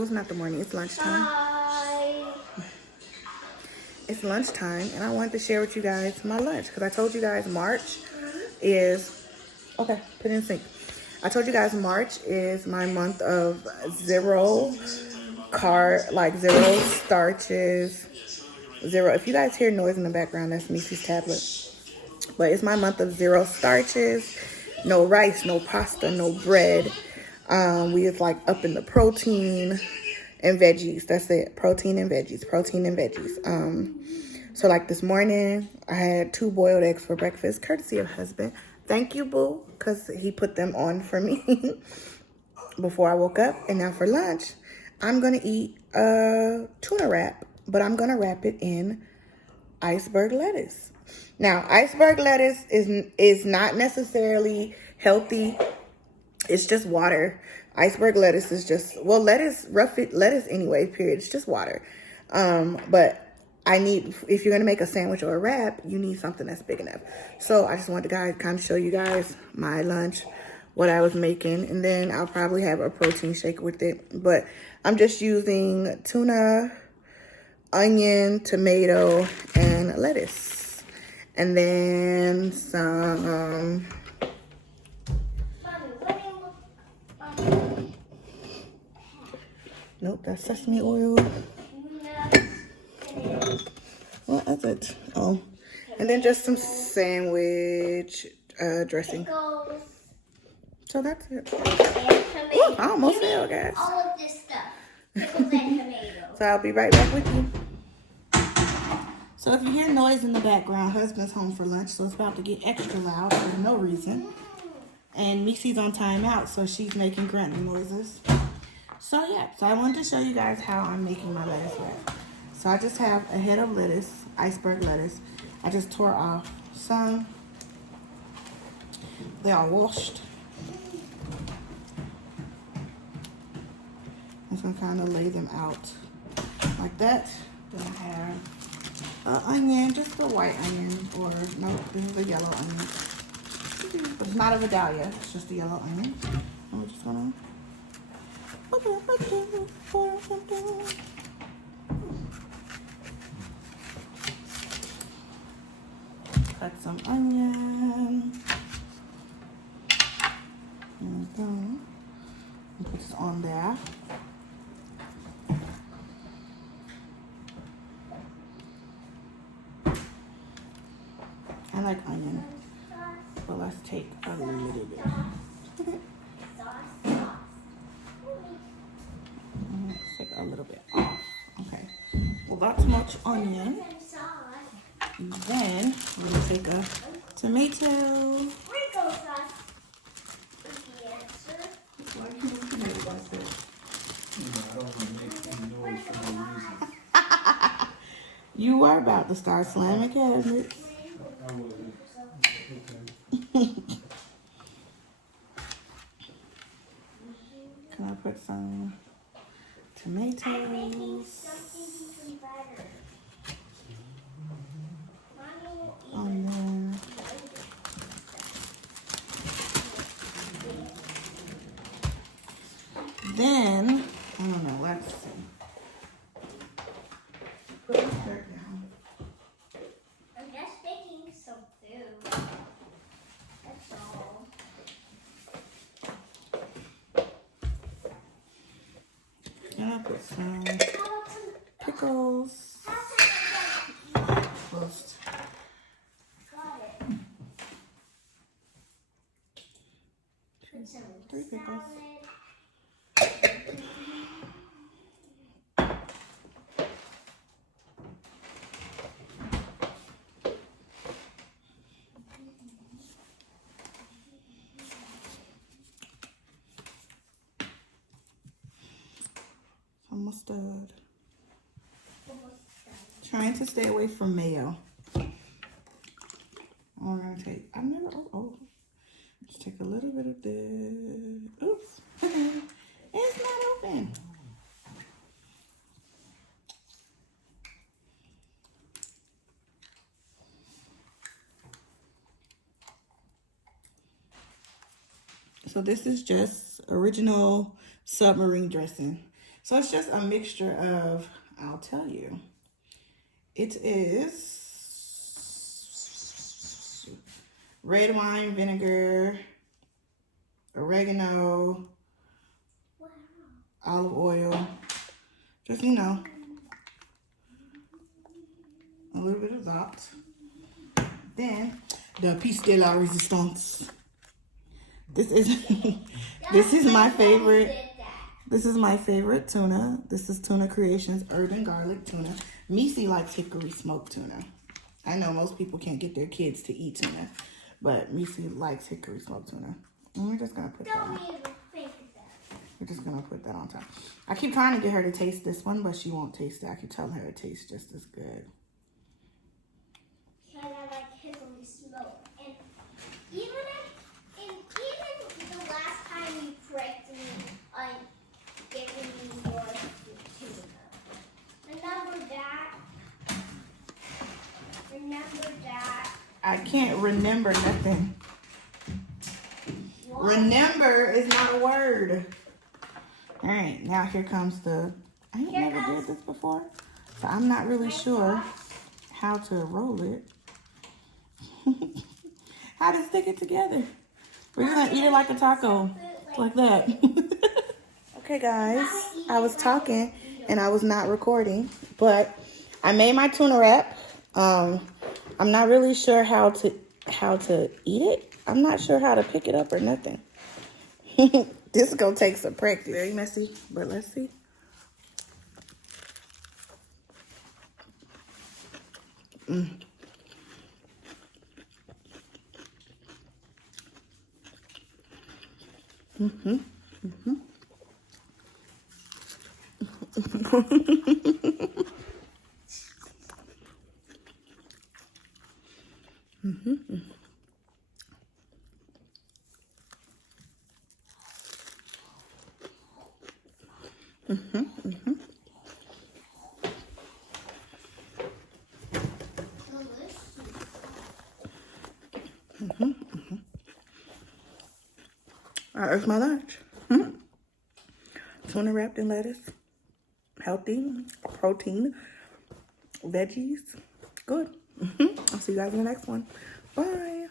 Well, it's not the morning. It's lunchtime. Hi. It's lunchtime, and I wanted to share with you guys my lunch because I told you guys March is okay. Put it in sync. I told you guys March is my month of zero zero starches, zero. If you guys hear noise in the background, that's Misi's tablet. But it's my month of zero starches, no rice, no pasta, no bread. We is like up in the protein and veggies. That's it. Protein and veggies. Protein and veggies. So like this morning, I had 2 boiled eggs for breakfast, courtesy of husband. Thank you, boo, because he put them on for me before I woke up. And now for lunch, I'm going to eat a tuna wrap, but I'm going to wrap it in iceberg lettuce. Now, iceberg lettuce is not necessarily healthy. It's just water. Iceberg lettuce is just, well, lettuce anyway, period. It's just water. But if you're going to make a sandwich or a wrap, you need something that's big enough. So I just wanted to kind of show you guys my lunch, what I was making. And then I'll probably have a protein shake with it. But I'm just using tuna, onion, tomato, and lettuce. And then some... Nope, that's sesame oil. What is it? Oh, and then just some sandwich dressing. Pickles. So that's it. And Ooh, I almost fell, guys. All of this stuff. Pickles and tomatoes. So I'll be right back with you. So if you hear noise in the background, husband's home for lunch, so it's about to get extra loud for no reason. And Misi's on timeout, so she's making grunting noises. So yeah, so I wanted to show you guys how I'm making my lettuce wrap. So I just have a head of lettuce, iceberg lettuce. I just tore off some. They are washed. I'm just gonna kind of lay them out like that. Then I have an onion, just a white onion, or no, this is a yellow onion. But it's not a Vidalia, it's just a yellow onion. And we're just gonna cut some onion. And put this on there. I like onion, but let's take a little bit. Let's take a little bit off. Okay. Well, that's much onion. And then we're gonna take a tomato. Why do you do tomato like that? I don't want to make any noise for no reason. You are about to start slamming cabinets. I wasn't. Okay. Can I put some tomatoes on there? Then, I don't know, let's see. Put this dirt down. I'm just making some food. That's all. And I'll put some pickles. Close. Got it. Put some 3 pickles. salad. Some mustard. Trying to stay away from mayo. I'm gonna take, just take a little bit of this. Oops, it's not open. So this is just original submarine dressing. So it's just a mixture of, I'll tell you. It is red wine vinegar, oregano, olive oil, just, you know, a little bit of that. Then the piece de la resistance. This is this is my favorite. This is my favorite tuna. This is Tuna Creations Urban Garlic Tuna. Missy likes hickory smoked tuna. I know most people can't get their kids to eat tuna, but Missy likes hickory smoked tuna. And we're just gonna put that on. We're just gonna put that on top. I keep trying to get her to taste this one, but she won't taste it. I keep telling her it tastes just as good. Because I like hickory smoke. And even the last time you pricked me on giving me more tuna. Remember that? Remember that? I can't remember nothing. What? Remember is not a word. All right, now here comes the, I ain't never did this before, so I'm not really sure how to roll it. How to stick it together. We're just gonna eat it like a taco, like that. Okay guys, I was talking and I was not recording, but I made my tuna wrap. I'm not really sure how to eat it. I'm not sure how to pick it up or nothing. This is gonna take some practice. Very messy, but let's see. All right, that's my lunch. Tuna wrapped in lettuce. Healthy, protein, veggies. Good. I'll see you guys in the next one. Bye.